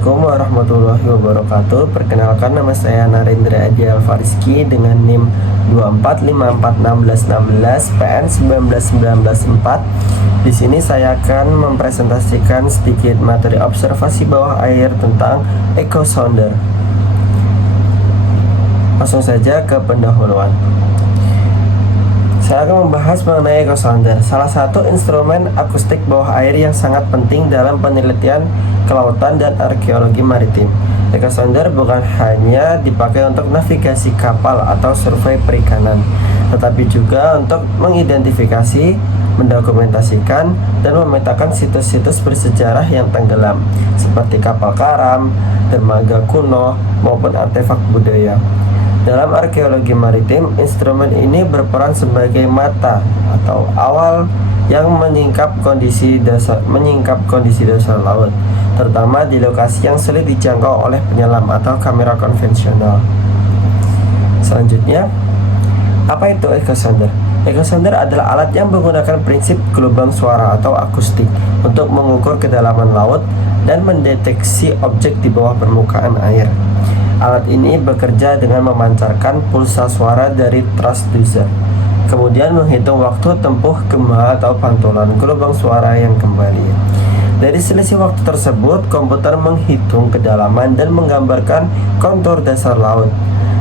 Assalamualaikum warahmatullahi wabarakatuh. Perkenalkan, nama saya Narendra Adi Alfariski dengan NIM 245461616 PN 19194. Di sini saya akan mempresentasikan sedikit materi observasi bawah air tentang echo sounder. Langsung saja ke pendahuluan. Saya akan membahas mengenai echo sounder, salah satu instrumen akustik bawah air yang sangat penting dalam penelitian kelautan dan arkeologi maritim. Echo sounder bukan hanya dipakai untuk navigasi kapal atau survei perikanan, tetapi juga untuk mengidentifikasi, mendokumentasikan, dan memetakan situs-situs bersejarah yang tenggelam, seperti kapal karam, dermaga kuno, maupun artefak budaya. Dalam arkeologi maritim, instrumen ini berperan sebagai mata atau awal yang menyingkap kondisi dasar laut, terutama di lokasi yang sulit dijangkau oleh penyelam atau kamera konvensional. Selanjutnya, apa itu echo sounder? Echo sounder adalah alat yang menggunakan prinsip gelombang suara atau akustik untuk mengukur kedalaman laut dan mendeteksi objek di bawah permukaan air. Alat ini bekerja dengan memancarkan pulsa suara dari transducer, kemudian menghitung waktu tempuh gema atau pantulan gelombang suara yang kembali. Dari selisih waktu tersebut, komputer menghitung kedalaman dan menggambarkan kontur dasar laut.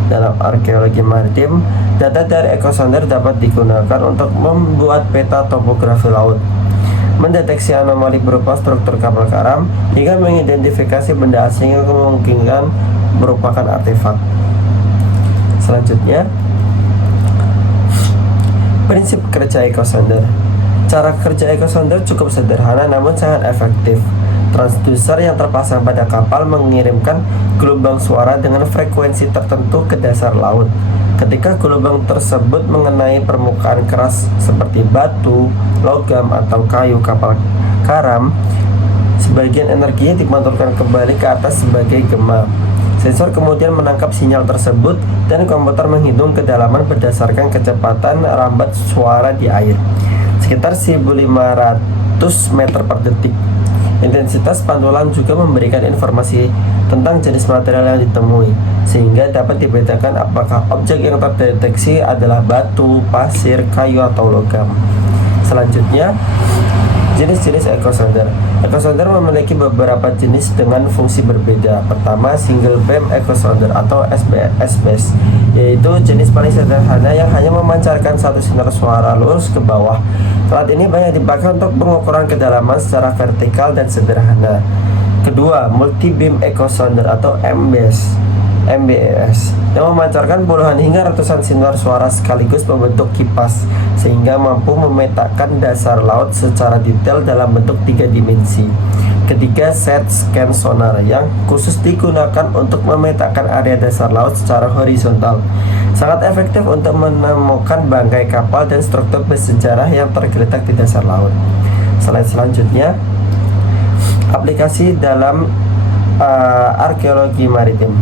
Dalam arkeologi maritim, data dari echo sounder dapat digunakan untuk membuat peta topografi laut, mendeteksi anomali berupa struktur kapal karam, hingga mengidentifikasi benda asing yang kemungkinan merupakan artefak. Selanjutnya, prinsip kerja echo sounder. Cara kerja echo sounder cukup sederhana namun sangat efektif. Transducer yang terpasang pada kapal mengirimkan gelombang suara dengan frekuensi tertentu ke dasar laut. Ketika gelombang tersebut mengenai permukaan keras seperti batu, logam, atau kayu kapal karam, sebagian energinya dimantulkan kembali ke atas sebagai gema. Sensor kemudian menangkap sinyal tersebut dan komputer menghitung kedalaman berdasarkan kecepatan rambat suara di air, sekitar 1500 meter per detik. Intensitas pantulan juga memberikan informasi tentang jenis material yang ditemui, sehingga dapat dibedakan apakah objek yang terdeteksi adalah batu, pasir, kayu, atau logam. Selanjutnya, jenis-jenis echo sounder. Echo sounder memiliki beberapa jenis dengan fungsi berbeda. Pertama, single beam echo sounder atau SBS, yaitu jenis paling sederhana yang hanya memancarkan satu sinar suara lurus ke bawah. Alat ini banyak dipakai untuk pengukuran kedalaman secara vertikal dan sederhana. Kedua, multi beam echo sounder atau MBES, yang memancarkan puluhan hingga ratusan sinar suara sekaligus membentuk kipas, sehingga mampu memetakan dasar laut secara detail dalam bentuk 3 dimensi. Ketiga, set scan sonar yang khusus digunakan untuk memetakan area dasar laut secara horizontal, sangat efektif untuk menemukan bangkai kapal dan struktur bersejarah yang tergeletak di dasar laut. Selanjutnya, aplikasi dalam arkeologi maritim.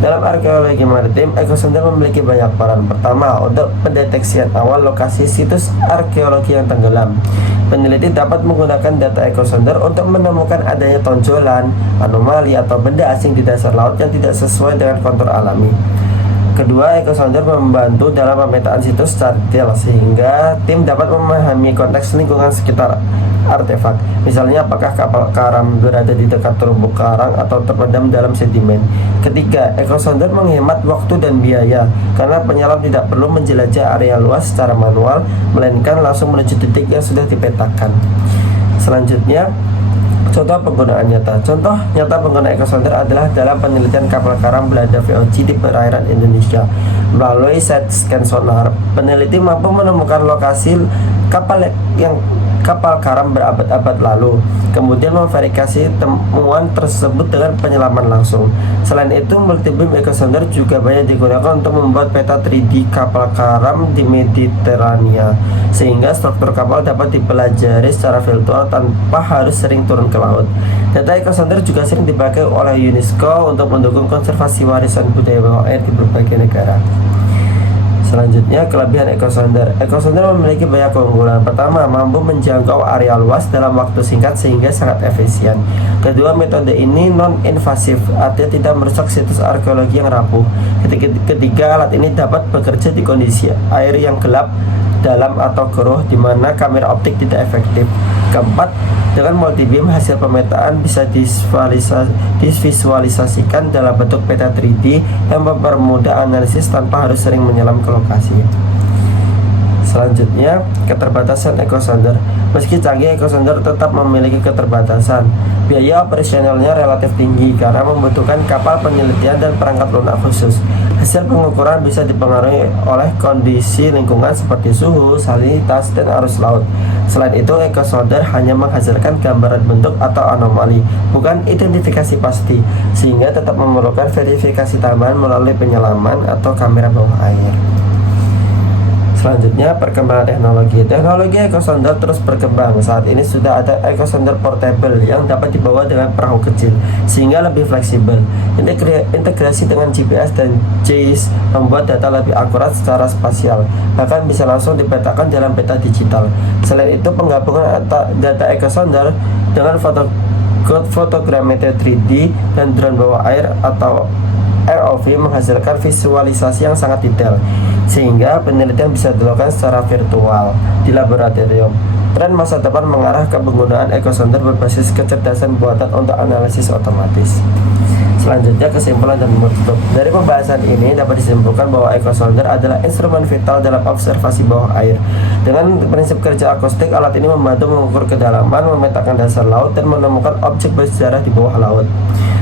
Dalam arkeologi maritim, echo sounder memiliki banyak peran. Pertama, untuk pendeteksian awal lokasi situs arkeologi yang tenggelam. Peneliti dapat menggunakan data echo sounder untuk menemukan adanya tonjolan, anomali, atau benda asing di dasar laut yang tidak sesuai dengan kontur alami. Kedua, echo sounder membantu dalam pemetaan situs secara detail, sehingga tim dapat memahami konteks lingkungan sekitar artefak. Misalnya, apakah kapal karam berada di dekat terumbu karang atau terpendam dalam sedimen. Ketiga, echo sounder menghemat waktu dan biaya karena penyelam tidak perlu menjelajah area luas secara manual, melainkan langsung menuju titik yang sudah dipetakan. Selanjutnya, contoh penggunaan nyata. Contoh nyata pengguna echo sounder adalah dalam penelitian kapal karam Belanda VOC di perairan Indonesia. Melalui set scan sonar, peneliti mampu menemukan lokasi kapal karam berabad-abad lalu, kemudian memverifikasi temuan tersebut dengan penyelaman langsung. Selain itu, multibeam echo sounder juga banyak digunakan untuk membuat peta 3D kapal karam di Mediterania, sehingga struktur kapal dapat dipelajari secara virtual tanpa harus sering turun ke laut. Data echo sounder juga sering dipakai oleh UNESCO untuk mendukung konservasi warisan budaya bawah air di berbagai negara. Selanjutnya, kelebihan ekosonder. Ekosonder memiliki banyak keunggulan. Pertama, mampu menjangkau area luas dalam waktu singkat sehingga sangat efisien. Kedua, metode ini non-invasif, artinya tidak merusak situs arkeologi yang rapuh. Ketiga, alat ini dapat bekerja di kondisi air yang gelap, dalam atau keruh di mana kamera optik tidak efektif. Keempat, dengan multibeam hasil pemetaan bisa divisualisasikan dalam bentuk peta 3D yang mempermudah analisis tanpa harus sering menyelam ke lokasi. Selanjutnya, keterbatasan ekosonder. Meski canggih, ekosonder tetap memiliki keterbatasan. Biaya operasionalnya relatif tinggi karena membutuhkan kapal penelitian dan perangkat lunak khusus. Hasil pengukuran bisa dipengaruhi oleh kondisi lingkungan seperti suhu, salinitas, dan arus laut. Selain itu, ekosonder hanya menghasilkan gambaran bentuk atau anomali, bukan identifikasi pasti, sehingga tetap memerlukan verifikasi tambahan melalui penyelaman atau kamera bawah air. Selanjutnya, perkembangan teknologi. Teknologi ekosonder terus berkembang. Saat ini sudah ada ekosonder portable yang dapat dibawa dengan perahu kecil sehingga lebih fleksibel. Integrasi dengan GPS dan JIS membuat data lebih akurat secara spasial, bahkan bisa langsung dipetakan dalam peta digital. Selain itu, penggabungan data ekosonder dengan fotogrametri 3D dan drone bawah air atau ROV menghasilkan visualisasi yang sangat detail, sehingga penelitian bisa dilakukan secara virtual di laboratorium. Tren masa depan mengarah ke penggunaan ekosonder berbasis kecerdasan buatan untuk analisis otomatis. Selanjutnya, kesimpulan dan penutup. Dari pembahasan ini dapat disimpulkan bahwa ekosonder adalah instrumen vital dalam observasi bawah air. Dengan prinsip kerja akustik, alat ini membantu mengukur kedalaman, memetakan dasar laut, dan menemukan objek bersejarah di bawah laut.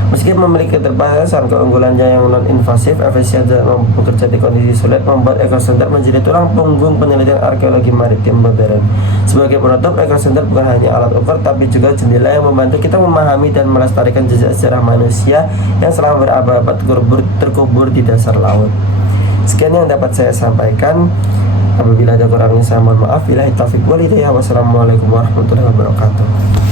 Meski memiliki keterbatasan, keunggulannya yang non-invasif, efisien, dan bekerja di kondisi sulit membuat ekosonder menjadi tulang punggung penelitian arkeologi maritim modern. Sebagai penutup, ekosonder bukan hanya alat ukur, tapi juga jendela yang membantu kita memahami dan melestarikan jejak sejarah manusia yang selama berabad-abad terkubur di dasar laut. Sekian yang dapat saya sampaikan. Apabila ada kurangnya, saya mohon maaf. Billahi taufiq wal hidayah. Wassalamualaikum warahmatullahi wabarakatuh.